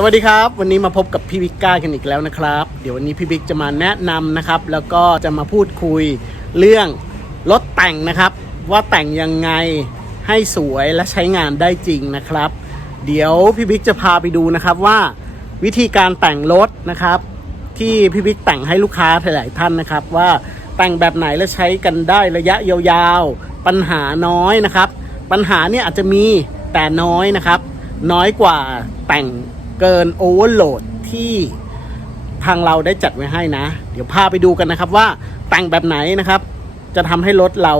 สวัสดีครับ วันนี้มาพบกับพี่บิ๊กก้ากันอีกแล้วนะครับ เดี๋ยววันนี้พี่บิ๊กจะมาแนะนำนะครับ แล้วก็จะมาพูดคุยเรื่องรถแต่งนะครับ ว่าแต่งยังไงให้สวยและใช้งานได้จริงนะครับ เดี๋ยวพี่บิ๊กจะพาไปดูนะครับว่าวิธีการแต่งรถนะครับ ที่พี่บิ๊กแต่งให้ลูกค้าหลายๆท่านนะครับ ว่าแต่งแบบไหนและใช้กันได้ระยะยาวๆ ปัญหาน้อยนะครับ ปัญหาเนี่ยอาจจะมีแต่น้อยนะครับ น้อยกว่าแต่ง เกินโอเวอร์โหลดที่ทางเราได้จัดไว้ให้นะ เดี๋ยวพาไปดูกันนะครับว่าแต่งแบบไหนนะครับ จะทำให้รถเรา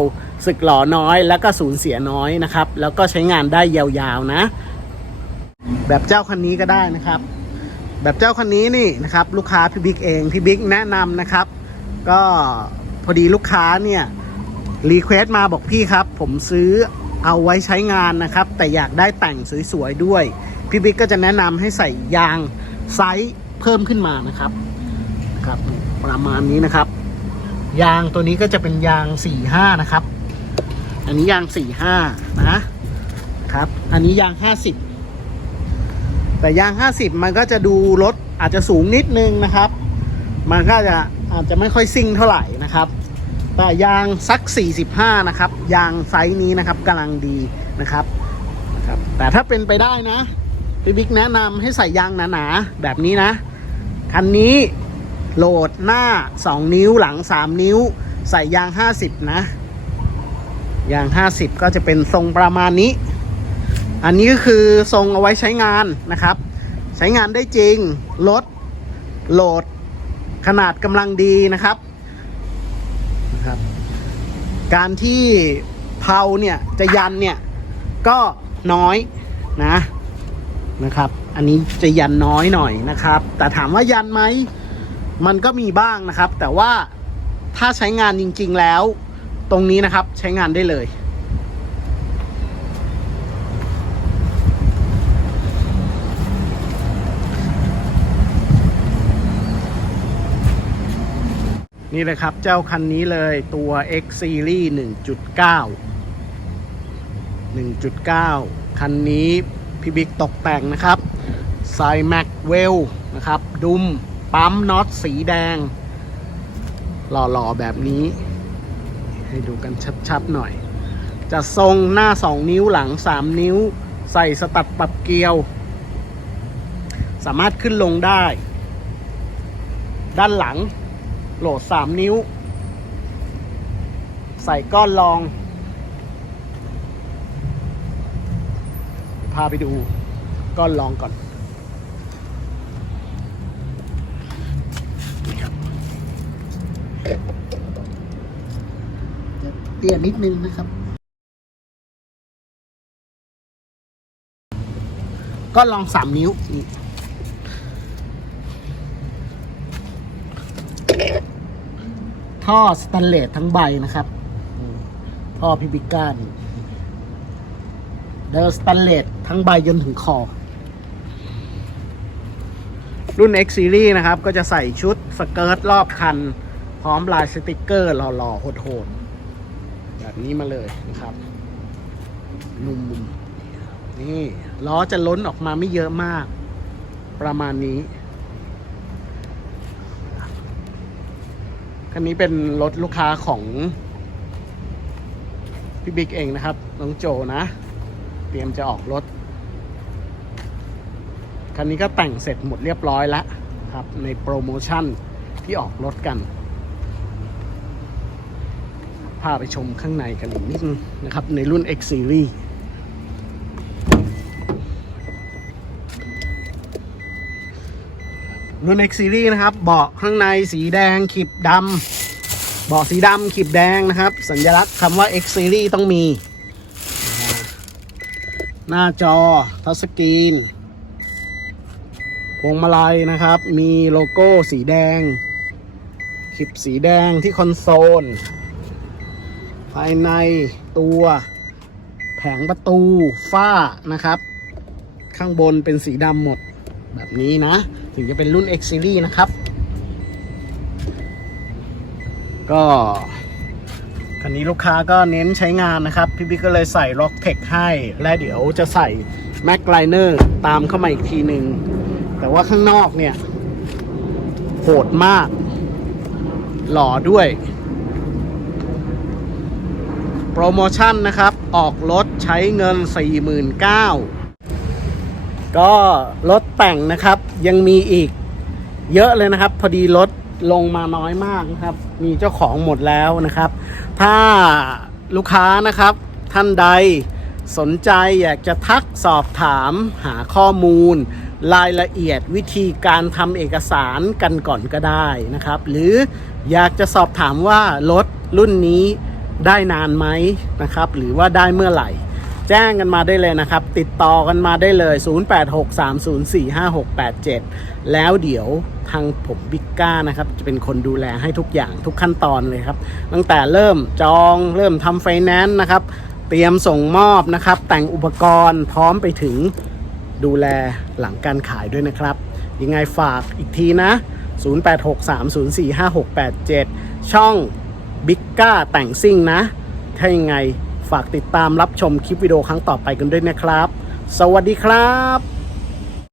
สึกหล่อน้อย แล้วก็สูญเสียน้อยนะครับ แล้วก็ใช้งานได้ยาวๆนะ แบบเจ้าคันนี้ก็ได้นะครับ แบบเจ้าคันนี้นี่นะครับ ลูกค้าพี่บิ๊กเองพี่บิ๊กแนะนำนะครับ ก็พอดีลูกค้าเนี่ยรีเควสต์มาบอกพี่ครับ ผมซื้อ เอาไว้ใช้งานนะครับ แต่อยากได้แต่งสวยๆด้วย พี่บิ๊กก็จะแนะนำให้ใส่ยางไซส์เพิ่มขึ้นมานะครับครับประมาณนี้นะครับ ยางตัวนี้ก็จะเป็นยาง 45 นะครับ อันนี้ยาง 45 นะครับ อันนี้ยาง 50 แต่ยาง 50 มันก็จะดูรถอาจจะสูงนิดนึงนะครับ มันก็จะอาจจะไม่ค่อยซิ่งเท่าไหร่นะครับ แต่ยางสัก 45 นะครับ ยางไซส์นี้นะครับกำลังดีนะครับนะครับ แต่ถ้าเป็นไปได้นะพี่บิ๊กแนะนำให้ใส่ยางหนาๆแบบนี้นะ คันนี้โหลดหน้า 2 นิ้วหลัง 3 นิ้ว ใส่ยาง 50 นะ ยาง 50 ก็จะเป็นทรงประมาณนี้ อันนี้ก็คือทรงเอาไว้ใช้งานนะครับ ใช้งานได้จริงรถโหลดขนาดกำลังดีนะครับ นะครับ การที่เพาเนี่ยจะยันเนี่ยก็น้อยนะนะครับ อันนี้จะยันน้อยหน่อยนะครับ แต่ถามว่ายันไหมมันก็มีบ้างนะครับ แต่ว่าถ้าใช้งานจริง ๆแล้ว ตรงนี้นะครับใช้งานได้เลย นี่เลยครับ เจ้าคันนี้เลยตัว X Series 1.9 1.9 คันนี้พี่บิ๊กตกแต่งนะครับใส่แม็กเวลนะครับ ดุม ปั๊มน็อตสีแดง หล่อๆ แบบนี้ ให้ดูกันชัดๆ หน่อย จะทรงหน้า 2 นิ้วหลัง 3 นิ้ว ใส่สตัดปรับเกลียว สามารถขึ้นลงได้ ด้านหลัง โหลด 3 นิ้ว ใส่ก้อนรอง พาไปดูก้อนรองก่อนเตี้ยนิดนึงนะครับก้อนรอง3นิ้วนี่ ท่อสแตนเลสทั้งใบนะครับท่อพิบิก้านี่เดอสแตนเลสทั้งใบจนถึงคอ รุ่น X Series นะครับ ก็จะใส่ชุดสเกิร์ตรอบคัน พร้อมลายสติกเกอร์หล่อๆโหดๆแบบนี้มาเลยนะครับนุ่มๆนี่ล้อจะล้นออกมาไม่เยอะมาก ประมาณนี้ คันนี้เป็นรถลูกค้าของพี่บิ๊กเองนะครับ น้องโจนะ เตรียมจะออกรถ คันนี้ก็แต่งเสร็จหมดเรียบร้อยแล้วครับ ในโปรโมชั่นที่ออกรถกันพาไปชมข้างในกันอีกนิดนึงนะครับ ในรุ่น X Series รุ่น X Series นะครับ เบาะข้างในสีแดงขีบดำเบาะสีดำขีบแดงนะครับ สัญลักษณ์คำว่า X Series ต้องมี หน้าจอทัชสกรีนพวงมาลัยนะครับ มีโลโก้สีแดงขีบสีแดงที่คอนโซล ภายในตัวแผงประตูฝ้านะครับ ข้างบนเป็นสีดำหมดแบบนี้นะ ถึงจะเป็นรุ่น X Series นะครับ ก็คันนี้ลูกค้าก็เน้นใช้งานนะครับ พี่บิ๊กก็เลยใส่ Rock Tech ให้ และเดี๋ยวจะใส่ Mac Liner ตามเข้ามาอีกทีหนึ่งแต่ว่าข้างนอกเนี่ยโหดมาก หล่อด้วย โปรโมชั่นนะครับ ออกรถใช้เงิน 49,000 ก็รถแต่งนะครับ ยังมีอีกเยอะเลยนะครับ พอดีรถลงมาน้อยมากนะครับ มีเจ้าของหมดแล้วนะครับ ถ้าลูกค้านะครับ ท่านใดสนใจอยากจะทักสอบถามหาข้อมูล รายละเอียดวิธีการทำเอกสารกันก่อนก็ได้นะครับ หรืออยากจะสอบถามว่ารถรุ่นนี้ได้นานไหมนะครับ หรือว่าได้เมื่อไหร่ แจ้งกันมาได้เลยนะครับ ติดต่อกันมาได้เลย 0863045687 แล้วเดี๋ยวทางผมบิ๊กก้านะครับ จะเป็นคนดูแลให้ทุกอย่างทุกขั้นตอนเลยครับ ตั้งแต่เริ่มจองเริ่มทำไฟแนนซ์นะครับ เตรียมส่งมอบนะครับ แต่งอุปกรณ์พร้อมไปถึงดูแลหลังการขายด้วยนะครับ ยังไงฝากอีกทีนะ 0863045687 ช่องบิ๊กก้าแต่งซิ่งนะ ถ้ายังไง ฝากติดตามรับชมคลิปวิดีโอครั้งต่อไปกันด้วยนะครับ สวัสดีครับ